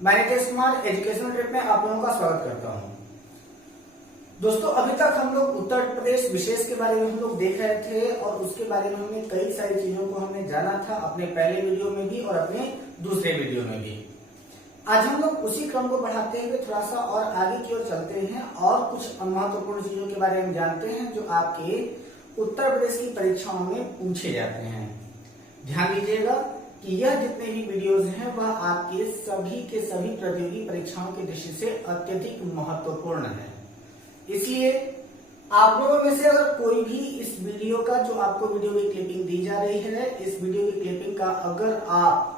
मैं Nitesh Kumar educational trip में आप लोगों का स्वागत करता हूं। दोस्तों, अभी तक हम लोग उत्तर प्रदेश विशेष के बारे में हम लोग देख रहे थे और उसके बारे में हमने कई सारी चीजों को हमने जाना था अपने पहले वीडियो में भी और अपने दूसरे वीडियो में भी। आज हम लोग उसी क्रम को बढ़ाते हुए थोड़ा सा और आगे की ओर चलते हैं और कुछ महत्वपूर्ण चीजों के बारे में जानते हैं जो आपके उत्तर प्रदेश की परीक्षाओं में पूछे जाते हैं। ध्यान दीजिएगा कि यह जितने भी वीडियोस हैं वह आपके सभी के सभी प्रतियोगी परीक्षाओं की दृष्टि से अत्यधिक महत्वपूर्ण है। इसलिए आप लोगों में से अगर कोई भी इस वीडियो का जो आपको वीडियो की क्लिपिंग दी जा रही है, इस वीडियो की क्लिपिंग का अगर आप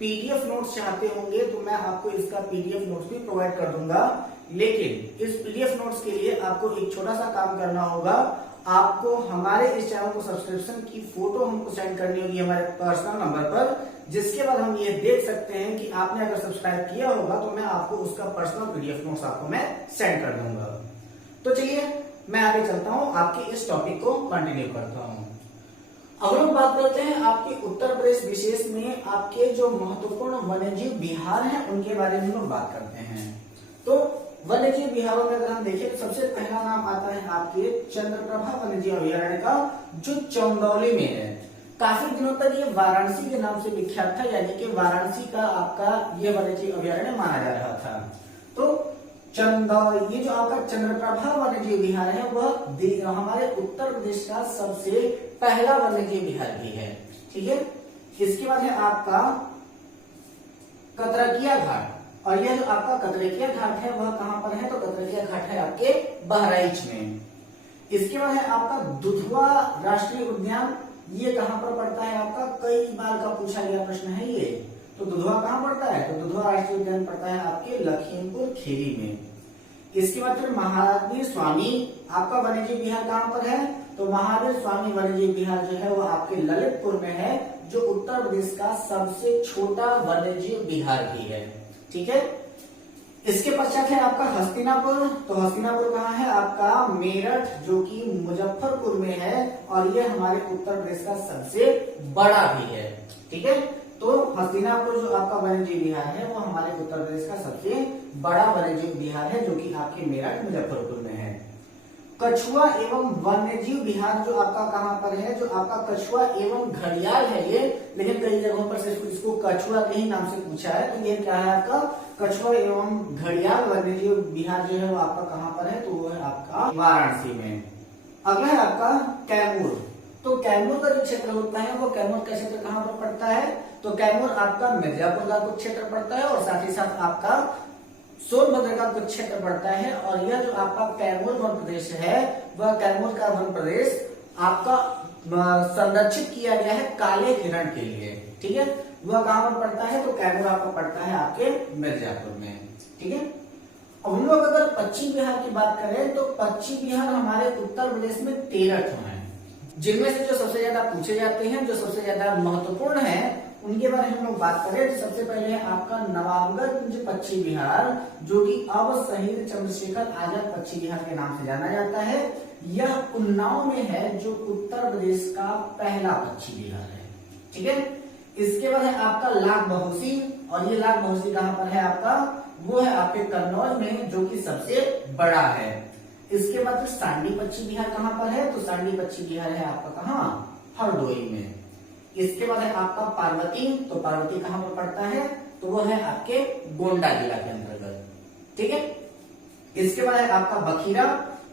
पीडीएफ नोट्स चाहते होंगे तो मैं आपको इसका पीडीएफ नोट्स भी प्रोवाइड कर दूंगा। लेकिन इस पीडीएफ नोट्स के लिए आपको एक छोटा सा काम करना होगा। आपको हमारे इस चैनल को सब्सक्रिप्शन की फोटो हमको सेंड करनी होगी हमारे पर्सनल नंबर पर, जिसके बाद हम ये देख सकते हैं कि आपने अगर सब्सक्राइब किया होगा तो मैं आपको उसका पर्सनल पीडीएफ नोट्स आपको मैं सेंड कर दूंगा। तो चलिए मैं आगे चलता हूं, आपके इस टॉपिक को कंटिन्यू करता हूं। अब हम बात करते हैं आपके उत्तर प्रदेश विशेष में आपके जो महत्वपूर्ण वन्यजीव विहार हैं उनके बारे में हम लोग बात करते हैं। तो वन्यजीव विहारों में अगर हम देखें तो सबसे पहला नाम आता है आपके चंद्रप्रभा वन्यजीव अभयारण्य का, जो चंदौली में है। काफी दिनों तक ये वाराणसी के नाम से विख्यात था, यानी कि वाराणसी का आपका ये वन्यजीव अभयारण्य माना जा रहा था। तो ये जो आपका चंद्रप्रभा वन्यजीव विहार है वह हमारे उत्तर प्रदेश का सबसे पहला वन्यजीव विहार भी है। ठीक है, इसके बाद है आपका कतरकिया घाट, और यह जो आपका कतरकिया घाट है वह कहां पर है? तो कतरकिया घाट है आपके बहराइच में। इसके बाद है आपका दुधवा राष्ट्रीय उद्यान, ये कहां पर पड़ता है? आपका कई बार का पूछा गया प्रश्न है ये। तो दुधवा कहां पड़ता है? तो दुधवा राष्ट्रीय उद्यान पड़ता है आपके लखीमपुर खीरी में। इसके बाद फिर महावीर स्वामी आपका वन्यजीव विहार कहां पर है? तो महावीर स्वामी वन्यजीव विहार जो है वो आपके ललितपुर में है, जो उत्तर प्रदेश का सबसे छोटा वन्यजीव विहार भी है। ठीक है, इसके पश्चात है आपका हस्तिनापुर। तो हस्तिनापुर कहाँ है? आपका मेरठ, जो कि मुजफ्फरपुर में है, और यह हमारे उत्तर प्रदेश का सबसे बड़ा भी है। ठीक है, तो हस्तिनापुर जो आपका वन्यजीव विहार है वो हमारे उत्तर प्रदेश का सबसे बड़ा वन्यजीव विहार है, जो कि आपके मेरठ मुजफ्फरपुर में है। कछुआ एवं वन्यजीव विहार जो आपका कहां पर है? जो आपका कछुआ एवं घड़ियाल है ये, लेकिन कई जगहों पर से इसको कछुआ के ही नाम से पूछा है। तो ये क्या है आपका? कछुआ एवं घड़ियाल वन्यजीव विहार जो है वो आपका कहां पर है? तो वो है आपका वाराणसी में। अगला है आपका कैमूर। तो कैमूर का जो क्षेत्र होता है वो कैमूर का क्षेत्र कहां पर पड़ता है? तो कैमूर आपका मिर्जापुर का कुछ क्षेत्र पड़ता है और साथ ही साथ आपका सोनभद्र का कुछ क्षेत्र पड़ता है। और यह जो आपका कैमूर वन प्रदेश है वह कैमूर का वन प्रदेश आपका संरक्षित किया गया है काले हिरण के लिए। ठीक है, वह कहां पर पड़ता है? तो कैमूर आपका पड़ता है आपके मिर्जापुर में। ठीक है, अब हम लोग अगर पश्चिम बिहार की बात करें तो पश्चिम बिहार हमारे उत्तर प्रदेश में 13 है, जिनमें से जो सबसे ज्यादा पूछे जाते हैं, जो सबसे ज्यादा महत्वपूर्ण है, उनके बारे में हम लोग बात करें तो सबसे पहले है आपका नवाबगंज पश्चिम बिहार, जो कि अब शहीद चंद्रशेखर आजाद पश्चिम बिहार के नाम से जाना जाता है। यह उन्नाव में है, जो उत्तर प्रदेश का पहला पश्चिम बिहार है। ठीक है, इसके बाद है आपका लाख बहोसी, और ये लाख बहोसी कहां पर है आपका? वो है आपके कन्नौज में, जो कि सबसे बड़ा है। इसके बाद फिर सांडी पश्चिम बिहार कहां पर है? तो सांडी पश्चिम बिहार है आपका कहां? हरदोई में। इसके बाद है आपका पार्वती। तो पार्वती कहां पर पड़ता है? तो वो है आपके गोंडा जिला के अंतर्गत। ठीक है, इसके बाद है आपका बखीरा।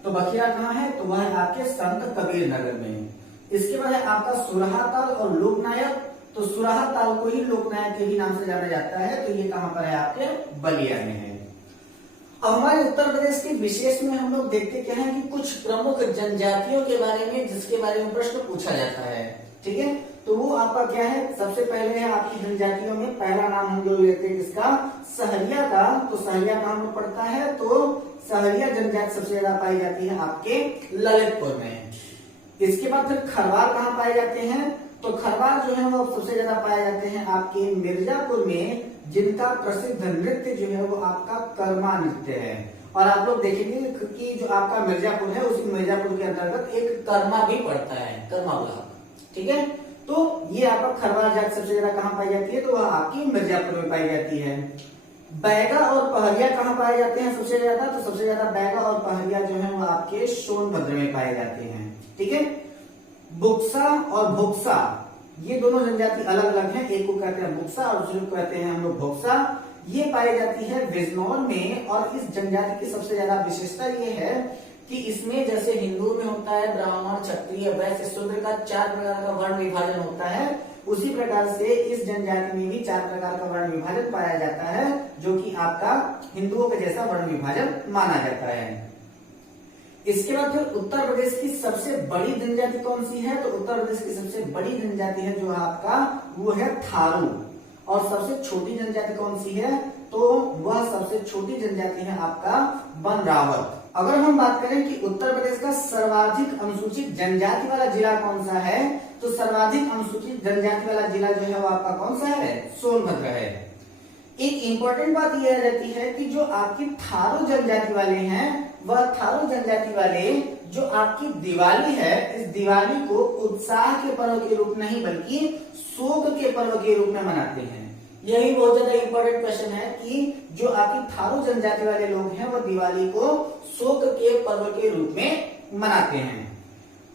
तो बखीरा कहां है? तो वह है आपके संत कबीर नगर में। इसके बाद है आपका सुरहाताल और लोकनायक। तो सुरहाताल को ही लोकनायक के ही नाम से जाना जाता है। तो ये कहां पर है? आपके बलिया में है। अब हमारे उत्तर प्रदेश के विशेष में हम लोग देखते क्या है कि कुछ प्रमुख जनजातियों के बारे में, जिसके बारे में प्रश्न पूछा जाता है। ठीक है, तो वो आपका क्या है? सबसे पहले है आपकी जनजातियों में पहला नाम हम जो लेते हैं किसका? सहरिया का। तो सहरिया कहां पर पड़ता है? तो सहरिया जनजाति सबसे ज्यादा पाई जाती है आपके ललितपुर में। इसके बाद फिर खरवार कहां पाए जाते हैं? तो खरवार जो है वो सबसे ज्यादा पाए जाते हैं आपके मिर्जापुर में, जिनका प्रसिद्ध नृत्य जो है वो आपका कर्मा नृत्य है। और आप लोग देखेंगे कि जो आपका मिर्जापुर है उसी मिर्जापुर के अंतर्गत एक कर्मा भी पड़ता है, कर्मा ब्लॉक। ठीक है, तो ये आपका खरवार जाति सबसे ज्यादा कहां पाई जाती है? तो वह आपकी मिर्जापुर में पाई जाती है। बैगा और पहरिया कहाँ पाए जाते हैं सबसे ज्यादा? तो सबसे ज्यादा बैगा और पहरिया जो है वो आपके सोनभद्र में पाए जाते हैं। ठीक है। बुक्सा और भोक्सा ये दोनों जनजाति अलग अलग हैं, एक को कहते हैं बुक्सा और दूसरे को कहते हैं हम लोग भोक्सा। ये पाई जाती है बिजनौर में, और इस जनजाति की सबसे ज्यादा विशेषता ये है कि इसमें जैसे हिंदू में होता है ब्राह्मण, क्षत्रिय, वैश्य, शूद्र का 4 प्रकार का वर्ण विभाजन होता है, उसी प्रकार से इस जनजाति में भी 4 प्रकार का वर्ण विभाजन पाया जाता है, जो कि आपका हिंदुओं के जैसा वर्ण विभाजन माना जाता है। इसके बाद फिर उत्तर प्रदेश की सबसे बड़ी जनजाति कौन सी है? तो उत्तर प्रदेश की सबसे बड़ी जनजाति है जो आपका वो है थारू। और सबसे छोटी जनजाति कौन सी है? तो वह सबसे छोटी जनजाति है आपका बनरावत। अगर हम बात करें कि उत्तर प्रदेश का सर्वाधिक अनुसूचित जनजाति वाला जिला कौन सा है, तो सर्वाधिक अनुसूचित जनजाति वाला जिला जो है वो आपका कौन सा है? सोनभद्र है। एक इंपॉर्टेंट बात यह रहती है कि जो आपकी थारू जनजाति वाले हैं, वह थारू जनजाति वाले जो आपकी दिवाली है, इस दिवाली को उत्साह के पर्व के रूप नहीं बल्कि शोक के पर्व के रूप में मनाते हैं। यही बहुत ज्यादा इंपॉर्टेंट क्वेश्चन है कि जो आपकी थारू जनजाति वाले लोग हैं वो दिवाली को शोक के पर्व के रूप में मनाते हैं।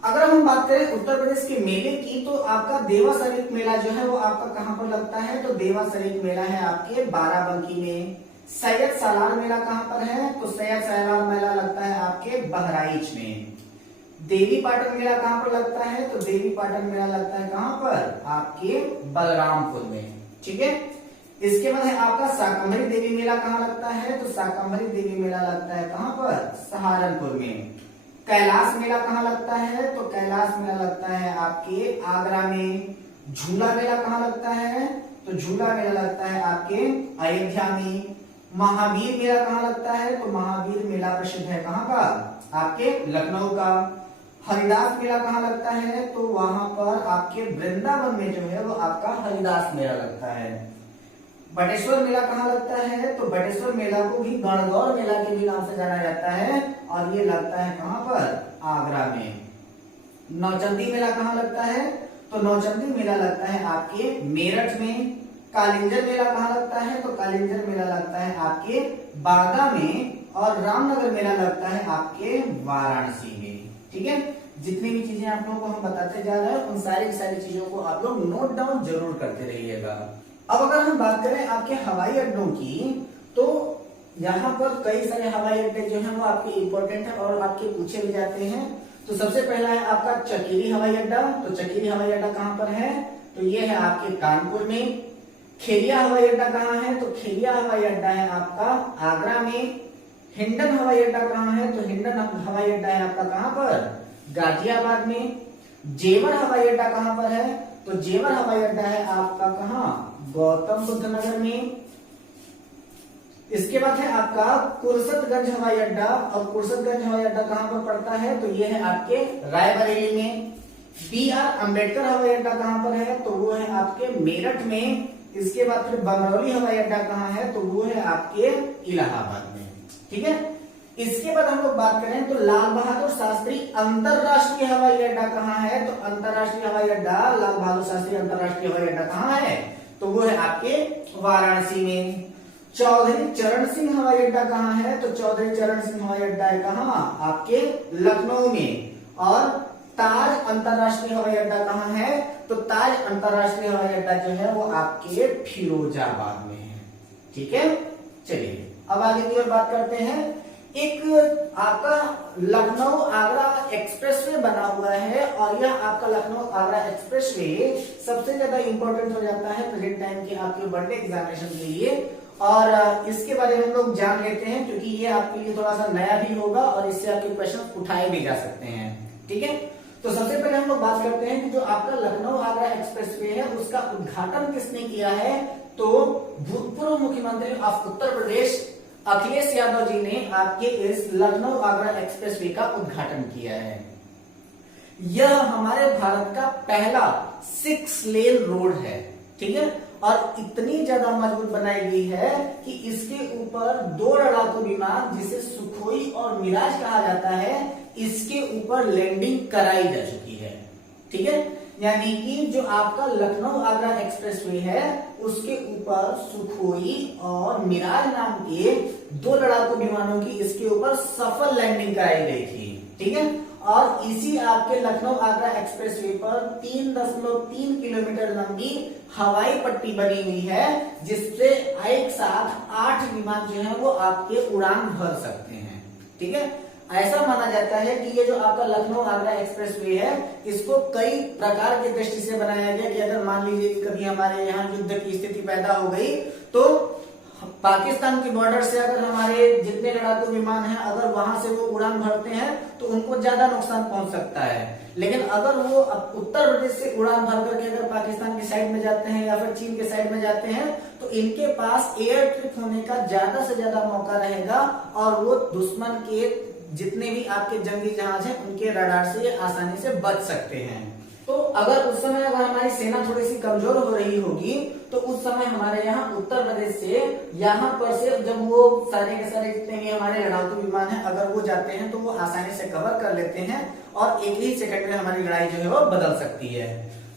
अगर हम बात करें उत्तर प्रदेश के मेले की, तो आपका देवा सरीख मेला जो है वो आपका कहां पर लगता है? तो देवा सरीख मेला है आपके बाराबंकी में। सैयद सालार मेला कहां पर है? तो सैयद सालार मेला लगता है आपके बहराइच में। देवी पाटन मेला कहां पर लगता है? तो देवी पाटन मेला लगता है कहां पर? आपके बलरामपुर में। ठीक है। इसके बाद है आपका शाकंभरी देवी मेला कहां लगता है? तो शाकंभरी देवी मेला लगता है कहां पर? सहारनपुर में। कैलाश मेला कहां लगता है? तो कैलाश मेला लगता है आपके आगरा में। झूला मेला कहां लगता है? तो झूला मेला लगता है आपके अयोध्या में। महावीर मेला कहां लगता है? तो महावीर मेला प्रसिद्ध है कहां का? आपके लखनऊ का। हरिदास मेला कहां लगता है? तो वहां पर आपके वृंदावन में जो है वो आपका हरिदास मेला लगता है। बटेश्वर मेला कहां लगता है? तो बटेश्वर मेला को भी गणगौर मेला के भी नाम से जाना जाता है, और ये लगता है कहां पर? आगरा में। नौचंदी मेला कहां लगता है? तो नौचंदी मेला लगता है आपके मेरठ में। कालिंजर मेला कहां लगता है? तो कालिंजर मेला लगता है आपके बागा में। और रामनगर मेला लगता है आपके वाराणसी में। ठीक है। जितनी भी चीजें आप लोगों को हम बताते जा रहे हैं, उन सारी चीजों को आप लोग नोट डाउन जरूर करते रहिएगा। अब अगर हम बात करें आपके हवाई अड्डों की, तो यहाँ पर कई सारे हवाई अड्डे जो हैं वो आपके इंपॉर्टेंट है और आपके पूछे भी जाते हैं। तो सबसे पहला है आपका चकेरी हवाई अड्डा। तो चकेरी हवाई अड्डा कहाँ पर है? तो ये है आपके कानपुर में। खेरिया हवाई अड्डा कहाँ है? तो खेरिया हवाई अड्डा है आपका आगरा में। हिंडन हवाई अड्डा कहाँ है? तो हिंडन हवाई अड्डा है आपका कहाँ पर? गाजियाबाद में। जेवर हवाई अड्डा कहाँ पर है? तो जेवर हवाई अड्डा है आपका कहाँ? गौतम बुद्ध नगर में। इसके बाद है आपका कुर्सतगंज हवाई अड्डा। और कुर्सतगंज हवाई अड्डा कहां पर पड़ता है? तो ये है आपके रायबरेली में। BR अम्बेडकर हवाई अड्डा कहां पर है? तो वो है आपके मेरठ में। इसके बाद फिर बमरौली हवाई अड्डा कहां है? तो वो है आपके इलाहाबाद में। ठीक है। इसके बाद हम लोग बात करें तो लाल बहादुर शास्त्री अंतरराष्ट्रीय हवाई अड्डा कहां है? तो अंतरराष्ट्रीय हवाई अड्डा लाल बहादुर शास्त्री अंतरराष्ट्रीय हवाई अड्डा कहां है? तो वो है आपके वाराणसी में। चौधरी चरण सिंह हवाई अड्डा कहाँ है? तो चौधरी चरण सिंह हवाई अड्डा है कहाँ? आपके लखनऊ में। और ताज अंतरराष्ट्रीय हवाई अड्डा कहाँ है? तो ताज अंतरराष्ट्रीय हवाई अड्डा जो है वो आपके फिरोजाबाद में है। ठीक है। चलिए अब आगे की ओर बात करते हैं। एक आपका लखनऊ आगरा एक्सप्रेसवे बना हुआ है, और यह आपका लखनऊ आगरा एक्सप्रेसवे सबसे ज्यादा इंपॉर्टेंट हो जाता है प्रेजेंट टाइम के आपके बोर्ड एग्जामिनेशन के लिए। और इसके बारे में हम लोग जान लेते हैं, क्योंकि ये आपके लिए थोड़ा सा नया भी होगा और इससे आपके क्वेश्चन उठाए भी जा सकते हैं। ठीक है। तो सबसे पहले हम लोग बात करते हैं कि जो आपका लखनऊ आगरा एक्सप्रेसवे है उसका उद्घाटन किसने किया है? तो भूतपूर्व मुख्यमंत्री ऑफ उत्तर प्रदेश अखिलेश यादव जी ने आपके इस लखनऊ आगरा एक्सप्रेसवे का उद्घाटन किया है। यह हमारे भारत का पहला 6 लेन रोड है। ठीक है। और इतनी ज्यादा मजबूत बनाई गई है कि इसके ऊपर 2 लड़ाकू विमान जिसे सुखोई और मिराज कहा जाता है, इसके ऊपर लैंडिंग कराई जा चुकी है। ठीक है। यानी कि जो आपका लखनऊ आगरा एक्सप्रेसवे है उसके ऊपर सुखोई और मिराज नाम के दो लड़ाकू विमानों की इसके ऊपर सफल लैंडिंग कराई गई थी। ठीक है, और इसी आपके लखनऊ आगरा एक्सप्रेसवे पर 3.3 किलोमीटर लंबी हवाई पट्टी बनी हुई है, जिससे एक साथ 8 विमान जो है वो आपके उड़ान भर सकते हैं। ठीक है, ऐसा माना जाता है कि ये जो आपका लखनऊ आगरा एक्सप्रेसवे है इसको कई प्रकार की दृष्टि से बनाया गया कि अगर मान लीजिए कि कभी हमारे यहाँ युद्ध की स्थिति पैदा हो गई तो पाकिस्तान के बॉर्डर से अगर हमारे जितने लड़ाकू विमान हैं अगर वहां से वो उड़ान भरते हैं तो उनको ज्यादा नुकसान पहुंच सकता है, लेकिन अगर वो उत्तर प्रदेश से उड़ान भर करके अगर पाकिस्तान की साइड में जाते हैं या फिर चीन के साइड में जाते हैं तो इनके पास एयर ट्रिप होने का ज्यादा से ज्यादा मौका रहेगा और वो दुश्मन के जितने भी आपके जंगी जहाज हैं उनके रडार से आसानी से बच सकते हैं। तो अगर उस समय अगर हमारी सेना थोड़ी सी कमजोर हो रही होगी तो उस समय हमारे यहाँ उत्तर प्रदेश से यहाँ पर से जब वो सारे के सारे जितने भी हमारे लड़ाकू विमान हैं अगर वो जाते हैं तो वो आसानी से कवर कर लेते हैं और एक ही सेकंड में हमारी लड़ाई जो है वो बदल सकती है।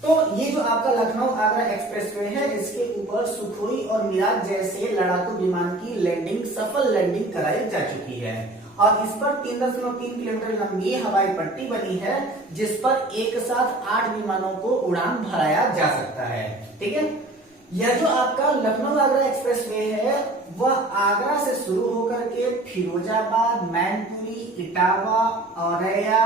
तो ये जो आपका लखनऊ आगरा एक्सप्रेसवे है इसके ऊपर सुखोई और मिराज जैसे लड़ाकू विमान की लैंडिंग सफल लैंडिंग कराई जा चुकी है और इस पर 3.3 किलोमीटर लंबी हवाई पट्टी बनी है जिस पर एक साथ 8 विमानों को उड़ान भराया जा सकता है। ठीक है, यह जो आपका लखनऊ आगरा एक्सप्रेसवे है वह आगरा से शुरू होकर के फिरोजाबाद, मैनपुरी, इटावा, औरैया,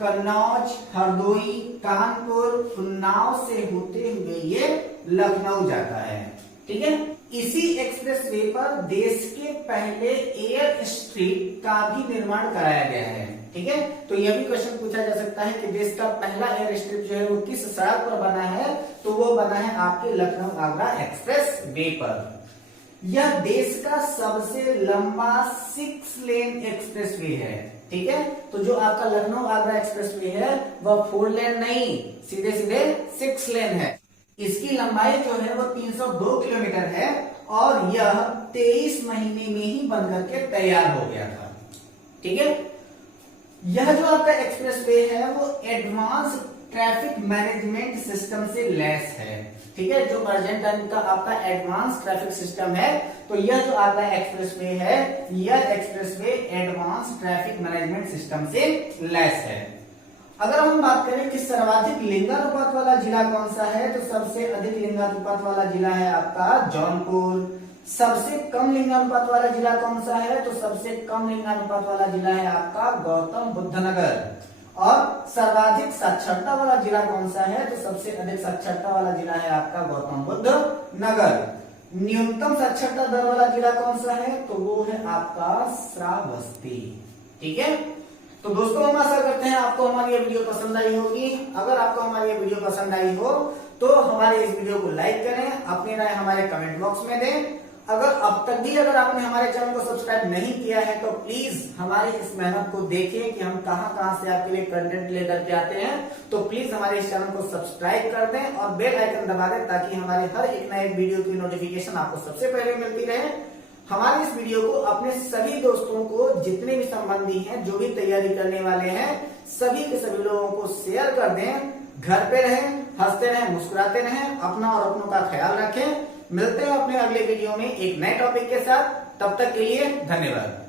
कन्नौज, हरदोई, कानपुर, उन्नाव से होते हुए ये लखनऊ जाता है। ठीक है, इसी एक्सप्रेसवे पर देश के पहले एयर स्ट्रिप का भी निर्माण कराया गया है। ठीक है, तो यह भी क्वेश्चन पूछा जा सकता है कि देश का पहला एयर स्ट्रिप जो है वो किस सड़क पर बना है, तो वो बना है आपके लखनऊ आगरा एक्सप्रेस वे पर। यह देश का सबसे लंबा 6 लेन एक्सप्रेसवे है। ठीक है, तो जो आपका लखनऊ आगरा एक्सप्रेसवे है वह 4 लेन नहीं सीधे सीधे 6 लेन है। इसकी लंबाई जो है वो 302 किलोमीटर है और यह 23 महीने में ही बनकर के तैयार हो गया था। ठीक है, यह जो आपका एक्सप्रेसवे है वो एडवांस ट्रैफिक मैनेजमेंट सिस्टम से लैस है। ठीक है, जो प्रेजेंट टाइम का आपका एडवांस ट्रैफिक सिस्टम है तो यह जो आपका एक्सप्रेसवे है यह expressway advance traffic management system से लैस है। अगर हम बात करें कि सर्वाधिक लिंगानुपात वाला जिला कौन सा है तो सबसे अधिक लिंगानुपात वाला जिला है आपका जौनपुर। सबसे कम लिंगानुपात वाला जिला कौन सा है तो सबसे कम लिंगानुपात वाला जिला है आपका गौतम बुद्ध नगर। और सर्वाधिक साक्षरता वाला जिला कौन सा है तो सबसे अधिक साक्षरता वाला जिला है आपका गौतम बुद्ध नगर। न्यूनतम साक्षरता दर वाला जिला कौन सा है तो वो है आपका श्रावस्ती। ठीक है, तो दोस्तों हम आशा करते हैं आपको हमारी ये वीडियो पसंद आई होगी। अगर आपको हमारी ये वीडियो पसंद आई हो तो हमारे इस वीडियो को लाइक करें, अपनी राय हमारे कमेंट बॉक्स में दें। अगर अब तक भी अगर आपने हमारे चैनल को सब्सक्राइब नहीं किया है तो प्लीज हमारी इस मेहनत को देखें कि हम कहां से आपके लिए कंटेंट लेकर के आते हैं। तो प्लीज हमारे इस चैनल को सब्सक्राइब कर दें और बेल आइकन दबा दें ताकि हमारे हर एक नए वीडियो की नोटिफिकेशन आपको सबसे पहले मिलती रहे। हमारे इस वीडियो को अपने सभी दोस्तों को जितने भी संबंधी हैं जो भी तैयारी करने वाले हैं सभी के सभी लोगों को शेयर कर दें। घर पे रहें, हंसते रहें, मुस्कुराते रहें, अपना और अपनों का ख्याल रखें। मिलते हैं अपने अगले वीडियो में एक नए टॉपिक के साथ। तब तक के लिए धन्यवाद।